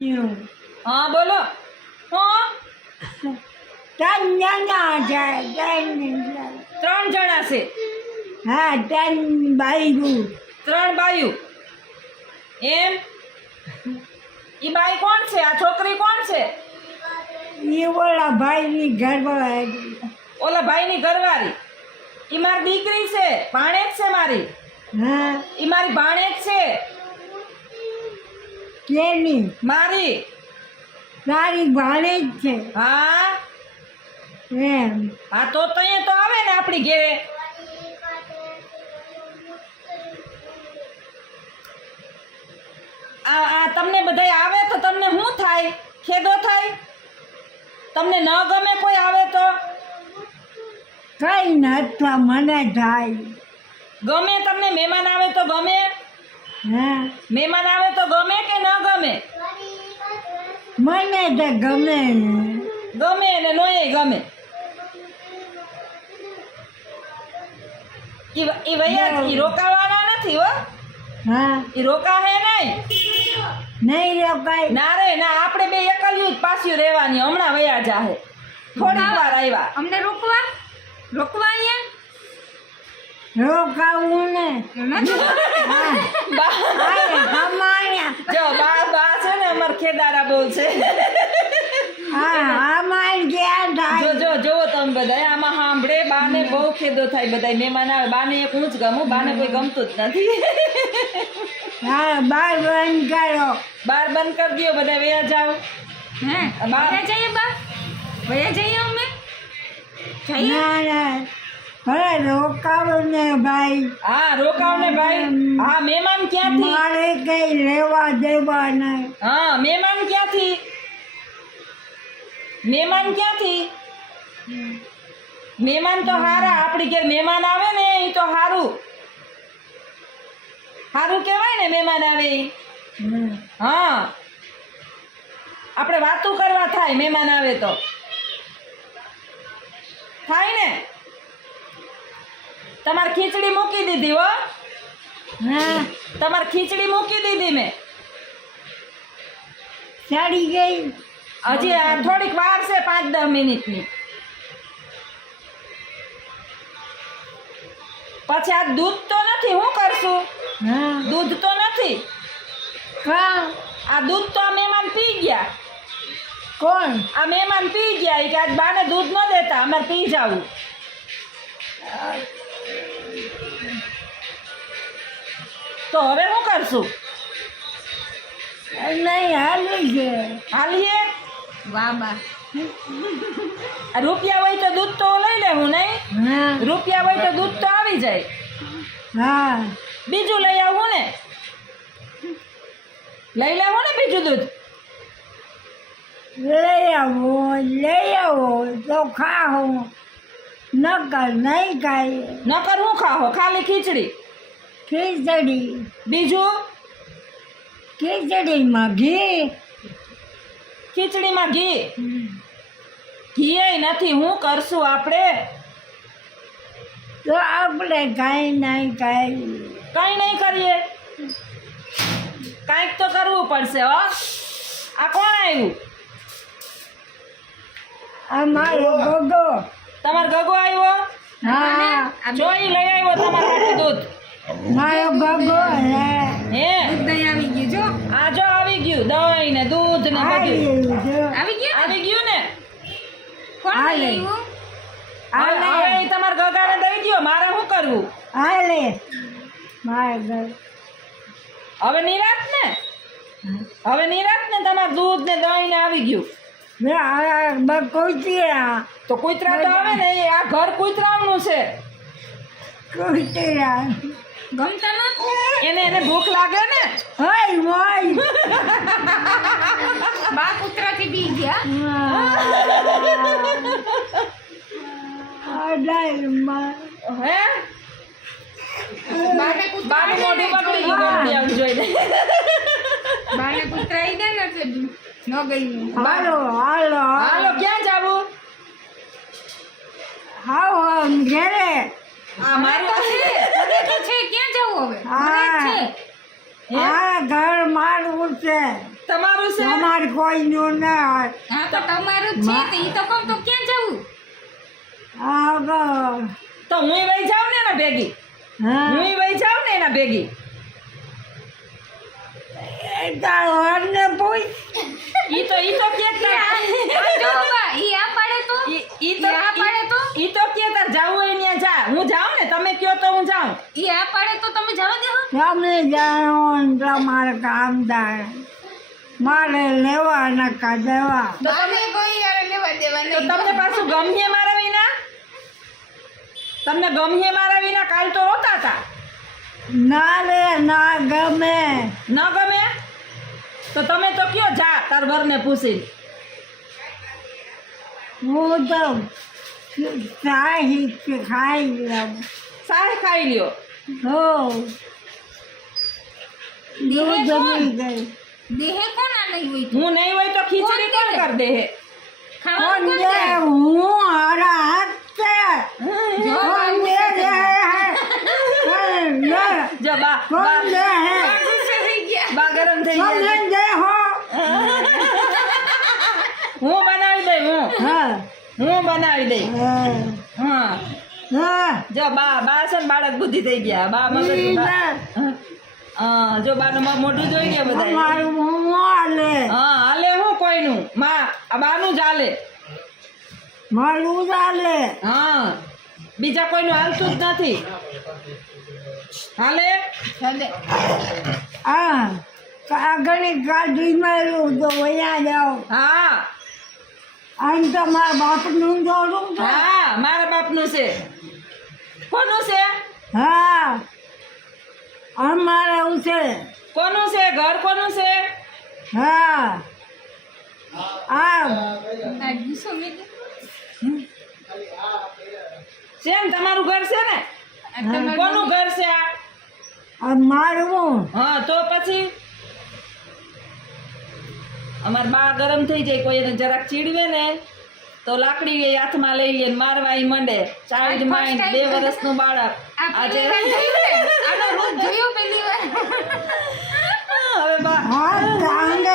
હા બોલો. ત્રણ જણા છે. ત્રણ જણા છે. હા, ત્રણ બાયું. ત્રણ બાયું એમ. ઈ બાઈ કોણ છે? આ છોકરી કોણ છે? એ ઓલા ભાઈની ઘરવાળી. ઓલા ભાઈની ઘરવાળી. ઈ મારી દીકરી છે, ભાણેજ છે મારી. હા, ઈ મારી ભાણેજ છે. કેની? મારી. તારી ભાણેજ છે. હા એમ. હા તો અહીંયા તો આવે ને આપણી ઘેરે. આ તમને બધાય આવે તો તમને શું થાય? ખેદો થાય? તમને ન ગમે કોઈ આવે તો? કઈ નથી, મને થાય. ગમે તમને? મહેમાન આવે તો ગમે? હા, મહેમાન આવે તો ગમે કે ન ગમે? મને તો ગમે ને. ગમે ને નોય ગમે. ઈ વૈયા ઈ રોકાવાના નથી હો. હા, ઈ રોકા હે નહીં. નહીં રોકાય. ના રે ના, આપણે બે એકલ્યું જ પાછું રહેવાની. હમણાં વયા જાહે. થોડીક વાર આવ્યા. અમને રોકવા અહીંયા રોકાવું ને. જો બા છે ને અમાર ખેદારા બહુ છે. હા, અમાર ક્યાં થાય? જો જોવો તમે બધા આમાં સાંભળે. બાને બહુ ખેદો થાય. બધા મહેમાન આવે બાને એક હું જ ગમું. બાને કોઈ ગમતું જ નથી. હા, બાર બંધ કરો. બાર બંધ કરી દો. બધા વયા જાઓ. હે બા- વયા જઈએ બા વયા જઈએ અમે જઈએ ના ના, હવે રોકાવો ને ભાઈ. હા રોકાવ ને ભાઈ. હા મહેમાન ક્યાંથી? મારે કઈ લેવા દેવા નહીં. હા મહેમાન ક્યાંથી? મહેમાન ક્યાંથી? મહેમાન તો હારા. આપણી ઘેર મહેમાન આવે ને એ તો હારું હારું કહેવાય ને. મહેમાન આવે ઈ. હા આપણે વાતું કરવા થાય. મહેમાન આવે તો થાય ને. તમારે ખીચડી મૂકી દીધી હો. હા, તમારે ખીચડી મૂકી દીધી મેં. ચડી ગઈ. હજી આ થોડીક વાર છે, 5-10 મિનિટની. પછી આ દૂધ તો નથી. શું કરશું? હા, દૂધ તો નથી. કા આ દૂધ તો આ મહેમાન પી ગયા. કોણ? આ મહેમાન પી ગયા. ઈ કે આજ બાને દૂધ ન દેતા, અમારે પી જાવું. તો હવે શું કરશું? નહીં, હાલી છે. હાલીએ. વાહ બા આ રૂપિયા હોય તો દૂધ તો લઈ લેવું નહીં. હા, રૂપિયા હોય તો દૂધ તો આવી જાય. હા, બીજું લઈ આવું ને. લઈ લેવું ને બીજું દૂધ. લઈ આવો તો ખાઓ. નકર નહીં ખાય. નકર હું ખાઓ? ખાલી ખીચડી. ખીચડી. બીજું? ખીચડીમાં ઘી. ખીચડીમાં ઘી. ઘી નથી. હું કરશું આપણે? તો આપણે કાંઈ નહીં ખાઈ. કઈ નહીં કરીએ. કાંઈક તો કરવું પડશે હો. આ કોણ આવ્યું? અમારો ગગો. તમારો ગગો આવ્યો? હા, જોઈ લઈ આવ્યો તમારું હાટું દૂધ. મારો ગગો હે. હે દહીં આવી ગયું જો આ જો આવી ગયું. દહીં ને દૂધ ને બધું આવી જો. આવી ગયું આવી ગયું ને. કોણ હાલે. લઈ આવ્યું હવે ઈ તમારા ગગાને દઈ દ્યો. મારે શું કરવું? હાલે મારા ઘર. હવે નિરાત ને. હવે નિરાત ને. તમારું દૂધ ને દહીં ને આવી ગયું. કુતરા. તો કૂતરા તો આવે ને. આ ઘર કૂતરાનું છે. કુતરા. ગમતા નથી એને ભૂખ લાગે ને. હોય હોય. બા કૂતરાથી બી ગયા હે બાને કૂતરા બાનું મોઢું પકડી ગયું ગમતી આમ જોઈને. બાને કૂતરા આવી ગયા ને એટલે ન ગઈ હાલો હાલો હાલો ક્યાં જાવું? હાવ ઘેરે. આ મારું તો છે ક્યાં જવું હવે ઘરે જ છે હા, ઘર મારું છે. તમારું છે અમારે કોઈનું ના હોય. હા તો તમારું જ છે તો ઈ તો કહું તો ક્યાં જવું તો હું વહી જાઉં ને એના ભેગી હા હું વહી જાઉં ને એના ભેગી તારો હરને પૂછ. ઈ તો કે તાર આ જો બા ઈ આ પાડે તો ઈ તો આ પાડે તો ઈ તો કે તાર જાવું હોય ત્યાં જા હું જાઉં ને તમે કયો તો હું જાઉં ઈ આ પાડે તો તમે જવા દેહો તમે જાણો ને તમારે કામ થાય મારે લેવાના કા દેવા. તો મને કોઈ યાર લેવા દેવા તો નહીં તમને પાછું ગમે મારા વિના તમને ગમે મારા વિના કાલ તો રોતા હતા ના રે ના ગમે. ન ગમે તો તમે તો કયો જા તાર ઘરને પૂછી હું તો સાહી ખાઈ લઉં. સાહે ખાઈ લ્યો હો દેહે દૂધ કોણ? બી ગઈ. દેહે કોણ આ નહીં હોય તો? હું નહીં હોય તો ખીચડી કોણ કર દે હે ખાવાનું કોણ કોણ દે? કરે? હું હારા હાથ છે. જો કોણ દે દે હે? લે. જો બા કોણ દે હે? ગુસ્સે થઈ ગયા બા ગરમ થઈ કોણ ગયા દે હો? હું બનાવી દઈ હા હું બનાવી દઈ હા હા હા જો બા છે ને બાળક બુદ્ધિ થઈ ગયા બા મગજ હા જો બાનું મોઢું જોઈ ગયા બધા મારું મોં હાલે. હા હાલે હું કોઈનું માં આ બાનું જ હાલે મારું ચાલે. હા બીજા કોઈનું હાલતું જ નથી હાલે ચાલે હા આગળ કાઢી માર્યું તો વયા જાઓ. હા આમ તો મારા બાપનું જોડું છે. હા મારા બાપનું છે કોનું છે હા અમારું છે. કોનું છે ઘર કોનું છે હા આમ આ ગુસ્સો મેં છે ને તમારું ઘર છે ને આ તમારું કોનું ઘર છે આ આ મારું. હા તો પછી અમાર બા ગરમ થઈ જાય કોઈ એને જરાક ચીડવે ને તો લાકડી એ હાથમાં લઈ લે ને મારવા ઈ મંડે ચાઇલ્ડ માઇન્ડ 2 વર્ષનું બાળક આ આજે પહેલી વાર જોયું ને? આનો રોજ જોયો પહેલી વાર હવે બા હા આંગણ